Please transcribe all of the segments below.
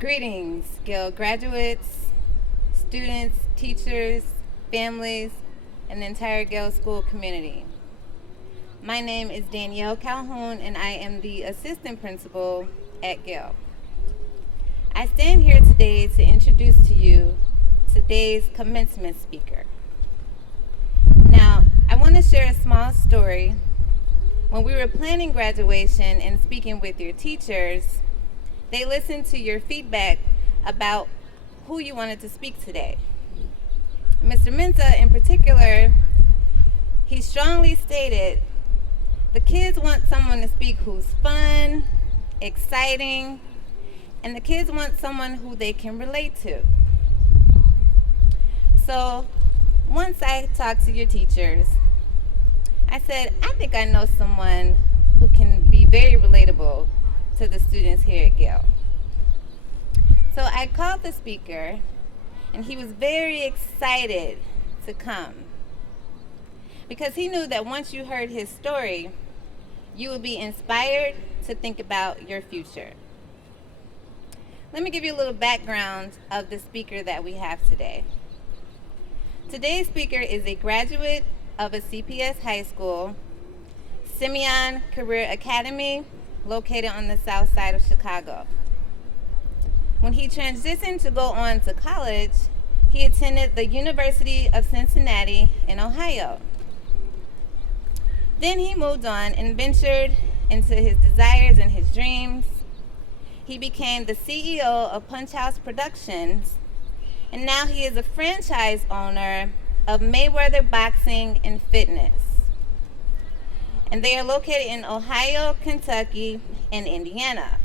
Greetings, Gale graduates, students, teachers, families, and the entire Gale school community. My name is Danielle Calhoun, and I am the assistant principal at Gale. I stand here today to introduce to you today's commencement speaker. Now, I want to share a small story. When we were planning graduation and speaking with your teachers, they listened to your feedback about who you wanted to speak today. Mr. Mensah, in particular, he strongly stated the kids want someone to speak who's fun, exciting, and the kids want someone who they can relate to. So once I talked to your teachers, I said, I think I know someone who can be very relatable to the students here at Gale. So I called the speaker, and he was very excited to come because he knew that once you heard his story, you would be inspired to think about your future. Let me give you a little background of the speaker that we have today. Today's speaker is a graduate of a CPS high school, Simeon Career Academy, located on the south side of Chicago. When he transitioned to go on to college, he attended the University of Cincinnati in Ohio. Then he moved on and ventured into his desires and his dreams. He became the CEO of Punch House Productions, and now he is a franchise owner of Mayweather Boxing and Fitness. And they are located in Ohio, Kentucky, and Indiana.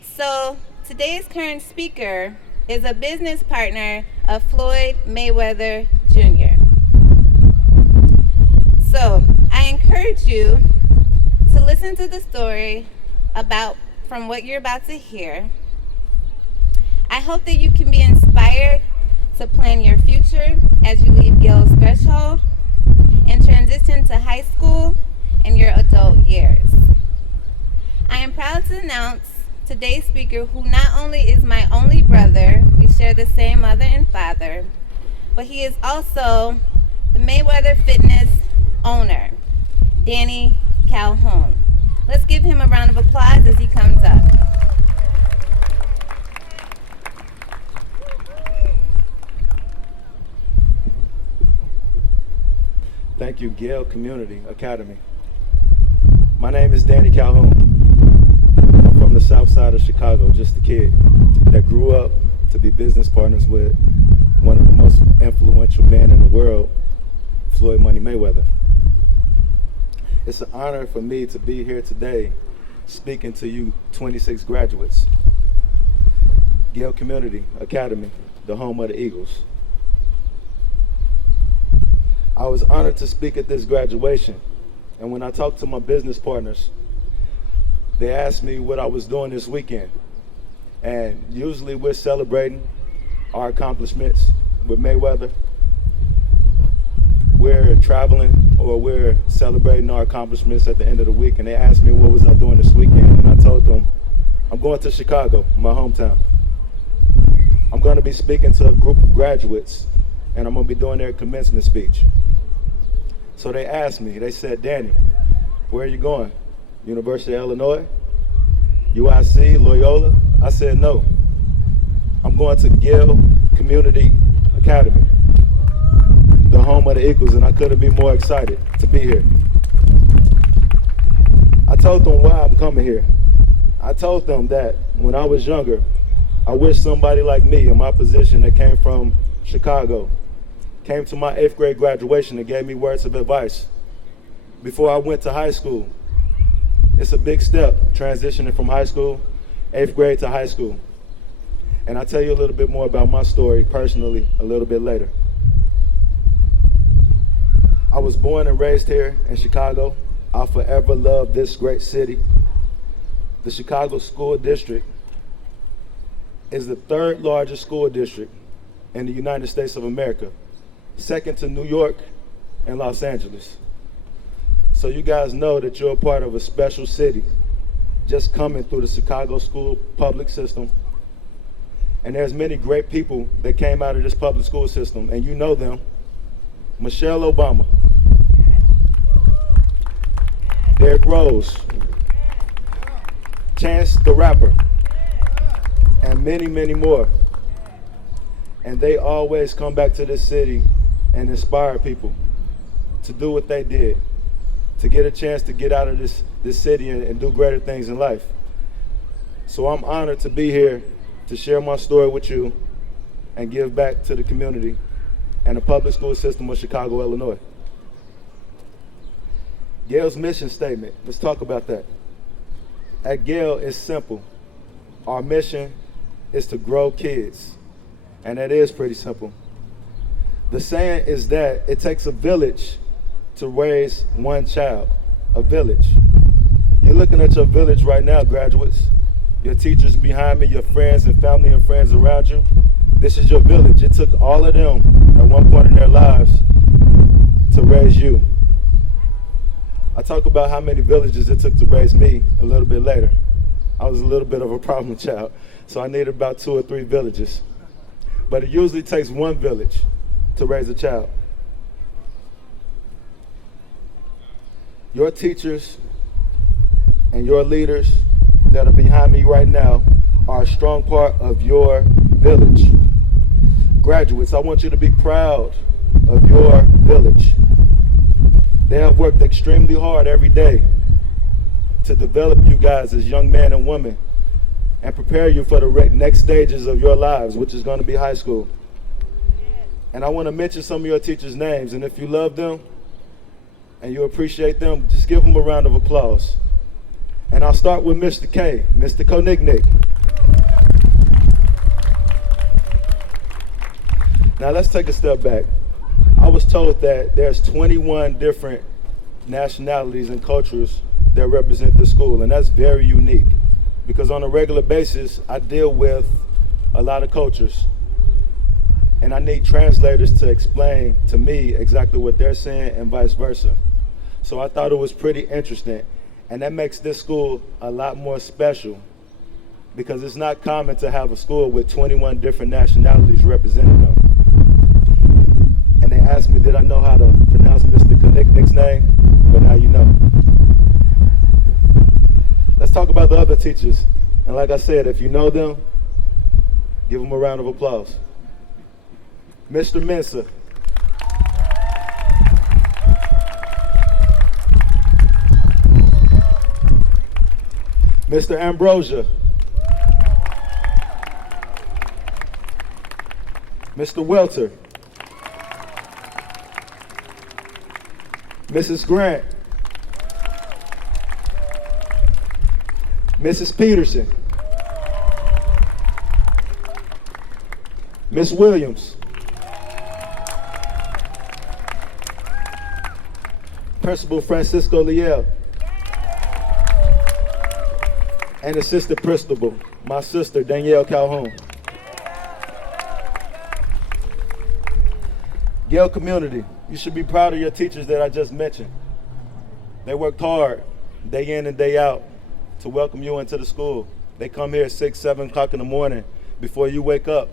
So today's current speaker is a business partner of Floyd Mayweather Jr. So I encourage you to listen to the story from what you're about to hear. I hope that you can be inspired to plan your future as you leave Gale's threshold and transition to high school and your adult years. I am proud to announce today's speaker, who not only is my only brother, we share the same mother and father, but he is also the Mayweather Fitness owner, Danny Calhoun. Let's give him a round of applause as he comes up. Thank you, Gale Community Academy. My name is Danny Calhoun. I'm from the south side of Chicago, just a kid that grew up to be business partners with one of the most influential men in the world, Floyd Money Mayweather. It's an honor for me to be here today speaking to you 26 graduates. Gale Community Academy, the home of the Eagles. I was honored to speak at this graduation, and when I talked to my business partners, they asked me what I was doing this weekend. And usually we're celebrating our accomplishments with Mayweather. We're traveling or we're celebrating our accomplishments at the end of the week, and they asked me what was I doing this weekend, and I told them I'm going to Chicago, my hometown. I'm going to be speaking to a group of graduates, and I'm going to be doing their commencement speech. So they asked me, they said, Danny, where are you going? University of Illinois? UIC, Loyola? I said, no. I'm going to Gale Community Academy, the home of the Eagles, and I couldn't be more excited to be here. I told them why I'm coming here. I told them that when I was younger, I wish somebody like me in my position that came from Chicago came to my 8th grade graduation and gave me words of advice before I went to high school. It's a big step, transitioning from high school, 8th grade to high school. And I'll tell you a little bit more about my story personally a little bit later. I was born and raised here in Chicago. I'll forever love this great city. The Chicago School District is the 3rd largest school district in the United States of America, second to New York and Los Angeles. So you guys know that you're a part of a special city, just coming through the Chicago school public system. And there's many great people that came out of this public school system, and you know them. Michelle Obama, Derrick Rose, Chance the Rapper, and many, many more. And they always come back to this city and inspire people to do what they did, to get a chance to get out of this city and do greater things in life. So I'm honored to be here to share my story with you and give back to the community and the public school system of Chicago, Illinois. Gale's mission statement, let's talk about that. At Gale, it's simple. Our mission is to grow kids, and that is pretty simple. The saying is that it takes a village to raise one child, a village. You're looking at your village right now, graduates. Your teachers behind me, your friends and family and friends around you. This is your village. It took all of them at one point in their lives to raise you. I talk about how many villages it took to raise me a little bit later. I was a little bit of a problem child, so I needed about 2 or 3 villages. But it usually takes one village to raise a child. Your teachers and your leaders that are behind me right now are a strong part of your village. Graduates, I want you to be proud of your village. They have worked extremely hard every day to develop you guys as young men and women and prepare you for the next stages of your lives, which is going to be high school. And I want to mention some of your teachers' names, and if you love them and you appreciate them, just give them a round of applause. And I'll start with Mr. K, Mr. Konignik. Now let's take a step back. I was told that there's 21 different nationalities and cultures that represent the school, and that's very unique because on a regular basis, I deal with a lot of cultures, and I need translators to explain to me exactly what they're saying and vice versa. So I thought it was pretty interesting. And that makes this school a lot more special because it's not common to have a school with 21 different nationalities representing them. And they asked me, did I know how to pronounce Mr. Konignik's name? But now you know. Let's talk about the other teachers. And like I said, if you know them, give them a round of applause. Mr. Mensah. Mr. Ambrosia, Mr. Welter, Mrs. Grant, Mrs. Peterson, Miss Williams, Principal Francisco Leal, and Assistant Principal, my sister, Danielle Calhoun. Gale community, you should be proud of your teachers that I just mentioned. They worked hard, day in and day out, to welcome you into the school. They come here at 6, 7 o'clock in the morning before you wake up,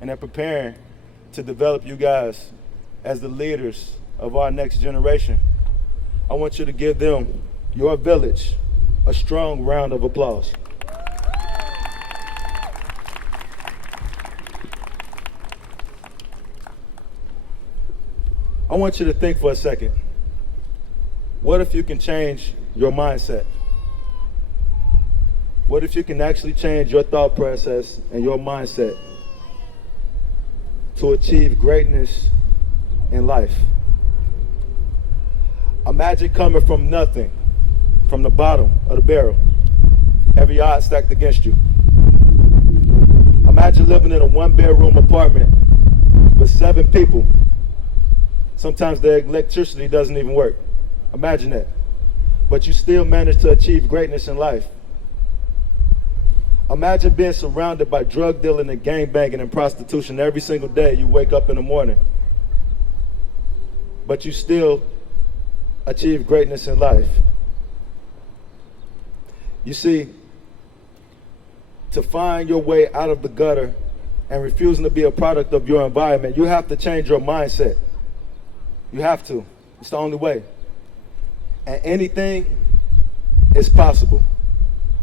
and they're preparing to develop you guys as the leaders of our next generation. I want you to give them, your village, a strong round of applause. I want you to think for a second. What if you can change your mindset? What if you can actually change your thought process and your mindset to achieve greatness in life? Imagine coming from nothing, from the bottom of the barrel, every odd stacked against you. Imagine living in a 1-bedroom apartment with 7 people. Sometimes the electricity doesn't even work. Imagine that. But you still manage to achieve greatness in life. Imagine being surrounded by drug dealing and gang banging and prostitution every single day you wake up in the morning. But you still achieve greatness in life. You see, to find your way out of the gutter and refusing to be a product of your environment, you have to change your mindset. You have to. It's the only way. And anything is possible.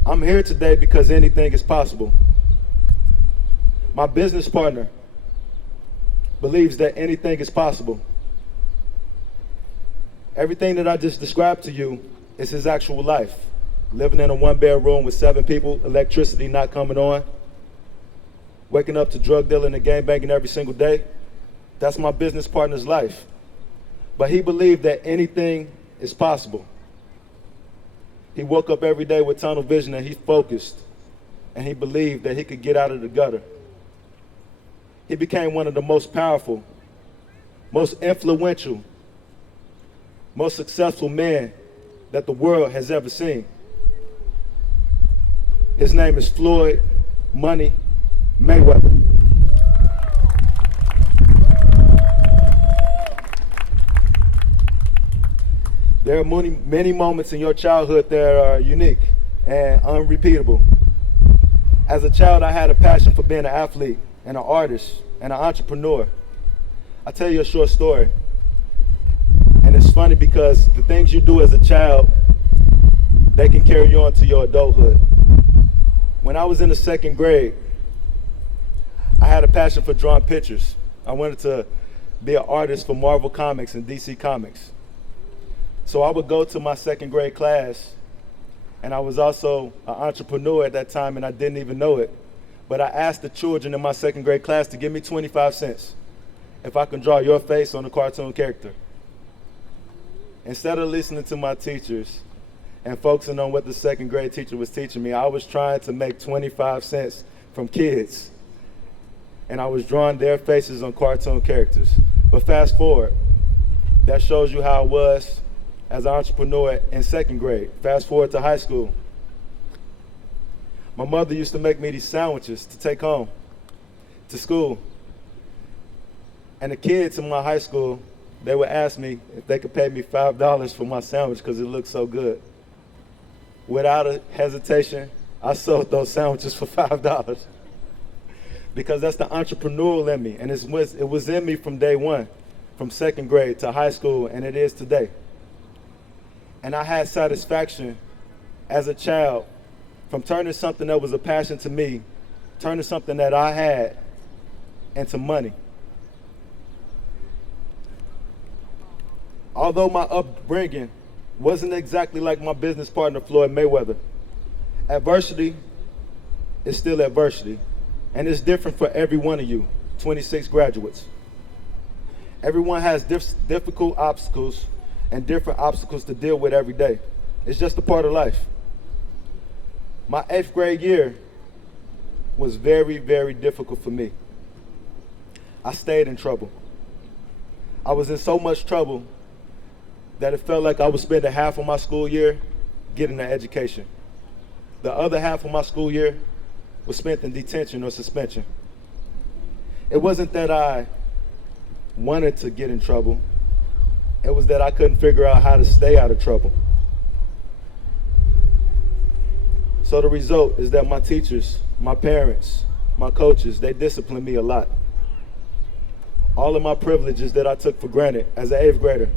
I'm here today because anything is possible. My business partner believes that anything is possible. Everything that I just described to you is his actual life. Living in a one-bedroom with 7 people, electricity not coming on, waking up to drug dealing and gang banging every single day. That's my business partner's life. But he believed that anything is possible. He woke up every day with tunnel vision and he focused. And he believed that he could get out of the gutter. He became one of the most powerful, most influential, most successful men that the world has ever seen. His name is Floyd Money Mayweather. There are many moments in your childhood that are unique and unrepeatable. As a child, I had a passion for being an athlete and an artist and an entrepreneur. I'll tell you a short story. And it's funny because the things you do as a child, they can carry you on to your adulthood. When I was in the 2nd grade, I had a passion for drawing pictures. I wanted to be an artist for Marvel Comics and DC Comics. So I would go to my 2nd grade class, and I was also an entrepreneur at that time, and I didn't even know it. But I asked the children in my 2nd grade class to give me 25 cents if I can draw your face on a cartoon character. Instead of listening to my teachers and focusing on what the 2nd grade teacher was teaching me, I was trying to make 25 cents from kids. And I was drawing their faces on cartoon characters. But fast forward, that shows you how I was as an entrepreneur in 2nd grade. Fast forward to high school. My mother used to make me these sandwiches to take home to school. And the kids in my high school, they would ask me if they could pay me $5 for my sandwich because it looked so good. Without a hesitation, I sold those sandwiches for $5 because that's the entrepreneurial in me, and it was in me from day one, from 2nd grade to high school, and it is today. And I had satisfaction as a child from turning something that was a passion to me, turning something that I had into money. Although my upbringing wasn't exactly like my business partner, Floyd Mayweather, adversity is still adversity, and it's different for every one of you, 26 graduates. Everyone has difficult obstacles and different obstacles to deal with every day. It's just a part of life. My 8th grade year was very, very difficult for me. I stayed in trouble. I was in so much trouble that it felt like I was spending half of my school year getting an education. The other half of my school year was spent in detention or suspension. It wasn't that I wanted to get in trouble. It was that I couldn't figure out how to stay out of trouble. So the result is that my teachers, my parents, my coaches, they disciplined me a lot. All of my privileges that I took for granted as an 8th grader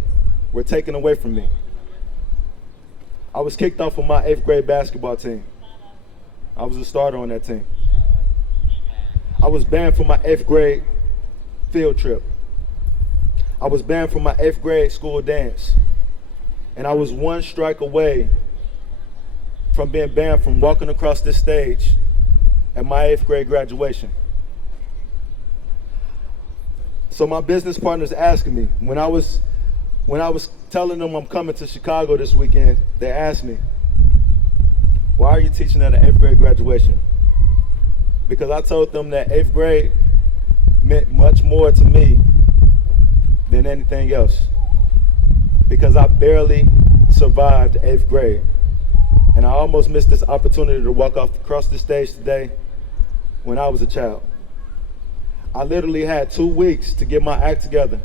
were taken away from me. I was kicked off of my 8th grade basketball team. I was a starter on that team. I was banned from my 8th grade field trip. I was banned from my 8th grade school dance. And I was one strike away from being banned from walking across this stage at my 8th grade graduation. So my business partners asking me, when I was telling them I'm coming to Chicago this weekend, they asked me, why are you teaching at an 8th grade graduation? Because I told them that 8th grade meant much more to me than anything else. Because I barely survived 8th grade. And I almost missed this opportunity to walk across the stage today when I was a child. I literally had 2 weeks to get my act together.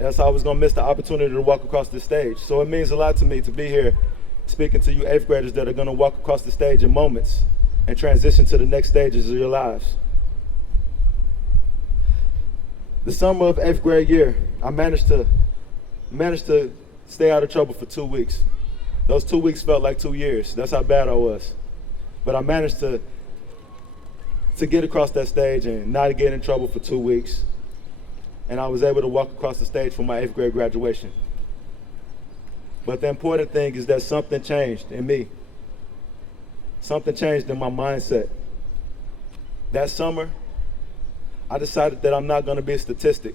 Else I was gonna miss the opportunity to walk across the stage. So it means a lot to me to be here speaking to you 8th graders that are going to walk across the stage in moments and transition to the next stages of your lives. The summer of 8th grade year, I managed to stay out of trouble for 2 weeks. Those 2 weeks felt like 2 years. That's how bad I was. But I managed to get across that stage and not get in trouble for 2 weeks. And I was able to walk across the stage for my 8th grade graduation. But the important thing is that something changed in me. Something changed in my mindset. That summer, I decided that I'm not going to be a statistic.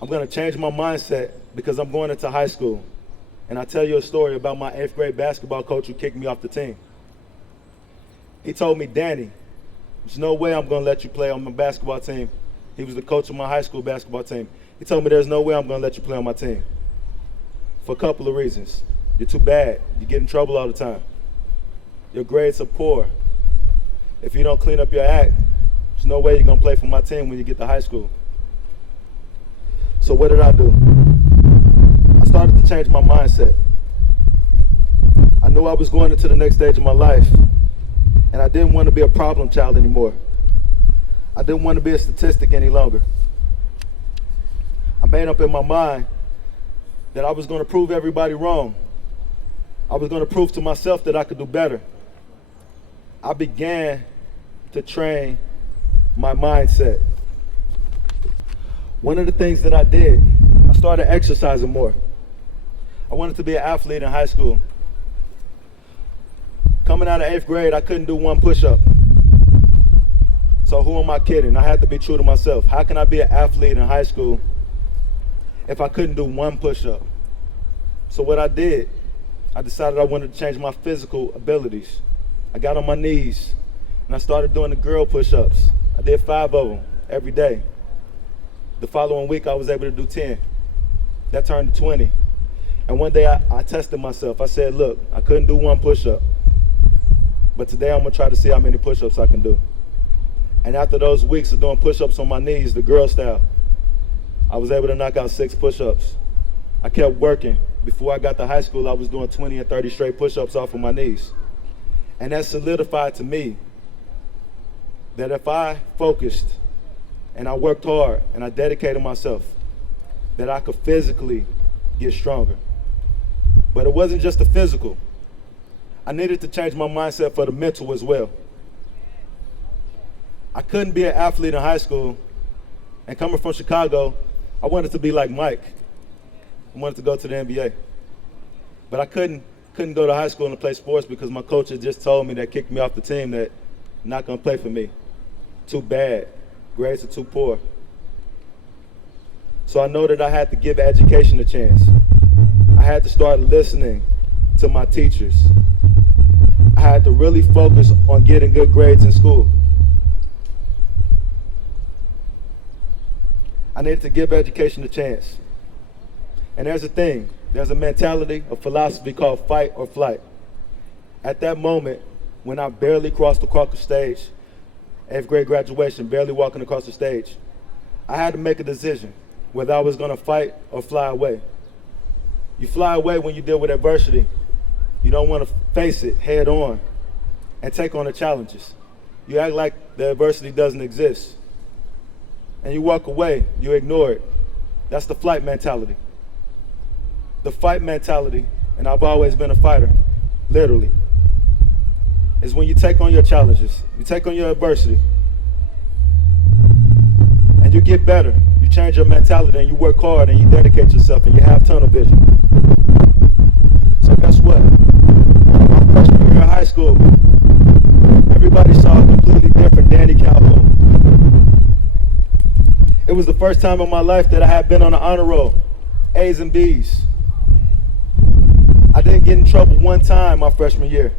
I'm going to change my mindset because I'm going into high school. And I'll tell you a story about my 8th grade basketball coach who kicked me off the team. He told me, Danny, there's no way I'm going to let you play on my basketball team. He was the coach of my high school basketball team. He told me there's no way I'm going to let you play on my team for a couple of reasons. You're too bad. You get in trouble all the time. Your grades are poor. If you don't clean up your act, there's no way you're going to play for my team when you get to high school. So what did I do? I started to change my mindset. I knew I was going into the next stage of my life, and I didn't want to be a problem child anymore. I didn't want to be a statistic any longer. I made up in my mind that I was going to prove everybody wrong. I was going to prove to myself that I could do better. I began to train my mindset. One of the things that I did, I started exercising more. I wanted to be an athlete in high school. Coming out of 8th grade, I couldn't do one push-up. So who am I kidding? I had to be true to myself. How can I be an athlete in high school if I couldn't do one push-up? So what I did, I decided I wanted to change my physical abilities. I got on my knees and I started doing the girl push-ups. I did 5 of them every day. The following week, I was able to do 10. That turned to 20. And one day, I tested myself. I said, look, I couldn't do one push-up. But today, I'm going to try to see how many push-ups I can do. And after those weeks of doing push-ups on my knees, the girl style, I was able to knock out 6 push-ups. I kept working. Before I got to high school, I was doing 20 and 30 straight push-ups off of my knees. And that solidified to me that if I focused and I worked hard and I dedicated myself, that I could physically get stronger. But it wasn't just the physical. I needed to change my mindset for the mental as well. I couldn't be an athlete in high school, and coming from Chicago, I wanted to be like Mike. I wanted to go to the NBA. But I couldn't go to high school and play sports because my coach had just told me, that kicked me off the team, that not gonna play for me. Too bad. Grades are too poor. So I know that I had to give education a chance. I had to start listening to my teachers. I had to really focus on getting good grades in school. I needed to give education a chance. And there's a thing, there's a mentality, a philosophy called fight or flight. At that moment, when I barely crossed across the stage, 8th grade graduation, barely walking across the stage, I had to make a decision whether I was going to fight or fly away. You fly away when you deal with adversity. You don't want to face it head on and take on the challenges. You act like the adversity doesn't exist. And you walk away, you ignore it. That's the flight mentality. The fight mentality, and I've always been a fighter, literally, is when you take on your challenges, you take on your adversity, and you get better. You change your mentality and you work hard and you dedicate yourself and you have tunnel vision. So guess what? My freshman year in high school, everybody saw a completely different Danny Calhoun. It was the first time in my life that I had been on an honor roll, A's and B's. I didn't get in trouble one time my freshman year.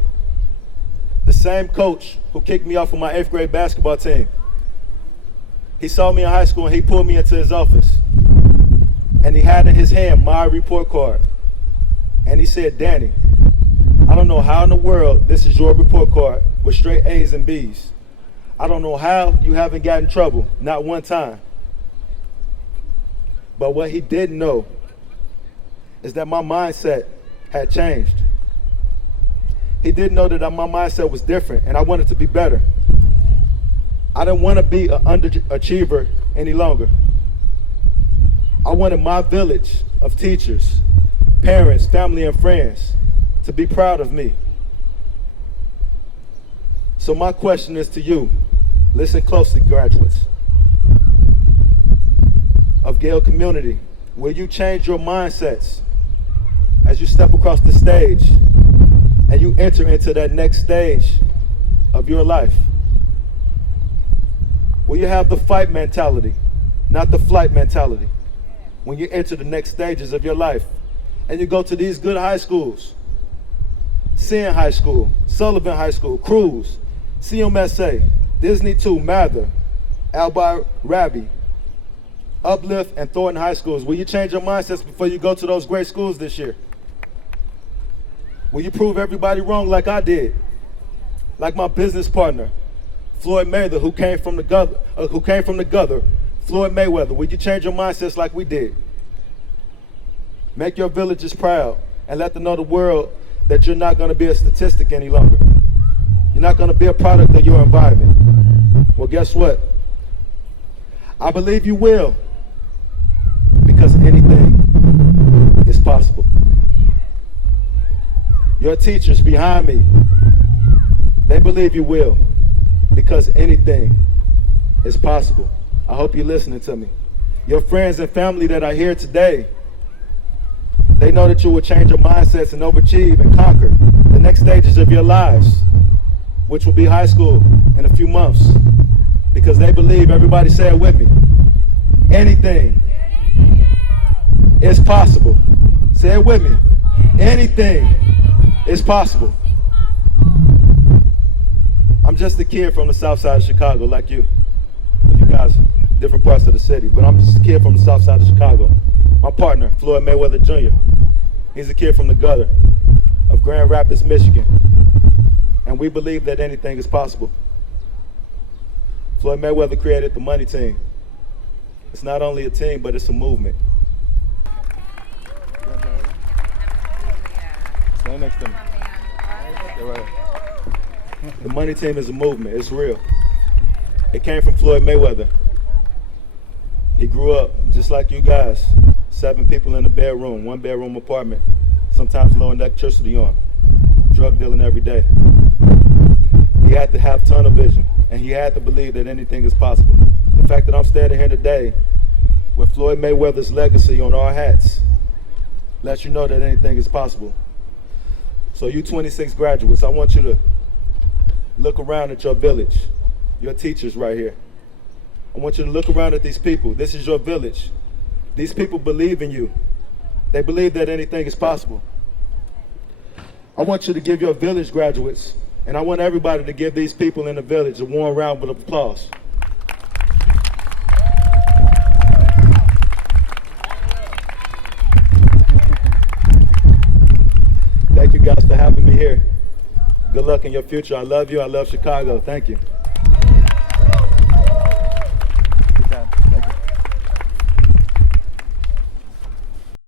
The same coach who kicked me off of my 8th grade basketball team, he saw me in high school and he pulled me into his office. And he had in his hand my report card. And he said, Danny, I don't know how in the world this is your report card with straight A's and B's. I don't know how you haven't gotten in trouble, not one time. But what he didn't know is that my mindset had changed. He didn't know that my mindset was different and I wanted to be better. I didn't want to be an underachiever any longer. I wanted my village of teachers, parents, family, and friends to be proud of me. So my question is to you. Listen closely, graduates of Gale community. Will you change your mindsets as you step across the stage and you enter into that next stage of your life? Will you have the fight mentality, not the flight mentality, when you enter the next stages of your life and you go to these good high schools? Seton High School, Sullivan High School, Cruz, CMSA, Disney 2, Mather, Albi Rabi, Uplift, and Thornton High Schools. Will you change your mindsets before you go to those great schools this year? Will you prove everybody wrong like I did? Like my business partner, Floyd Mayweather, who came from the gutter, Floyd Mayweather. Will you change your mindsets like we did? Make your villages proud and let them know the world that you're not going to be a statistic any longer. You're not going to be a product of your environment. Well, guess what? I believe you will, because anything is possible. Your teachers behind me, they believe you will, because anything is possible. I hope you're listening to me. Your friends and family that are here today, they know that you will change your mindsets and overachieve and conquer the next stages of your lives, which will be high school in a few months, because they believe, everybody say it with me, anything is possible. Say it with me. Anything is possible. I'm just a kid from the south side of Chicago, like you. Well, you guys, different parts of the city, but I'm just a kid from the south side of Chicago. My partner, Floyd Mayweather Jr., he's a kid from the gutter of Grand Rapids, Michigan. And we believe that anything is possible. Floyd Mayweather created the money team. It's not only a team, but it's a movement. Stand next to me. The money team is a movement. It's real. It came from Floyd Mayweather. He grew up just like you guys. 7 people in a bedroom, 1-bedroom apartment, sometimes low electricity on, drug dealing every day. He had to have tunnel vision, and he had to believe that anything is possible. The fact that I'm standing here today with Floyd Mayweather's legacy on our hats lets you know that anything is possible. So you 26 graduates, I want you to look around at your village, your teachers right here. I want you to look around at these people. This is your village. These people believe in you. They believe that anything is possible. I want you to give your village graduates, and I want everybody to give these people in the village a warm round of applause. Thank you guys for having me here. Good luck in your future. I love you. I love Chicago. Thank you.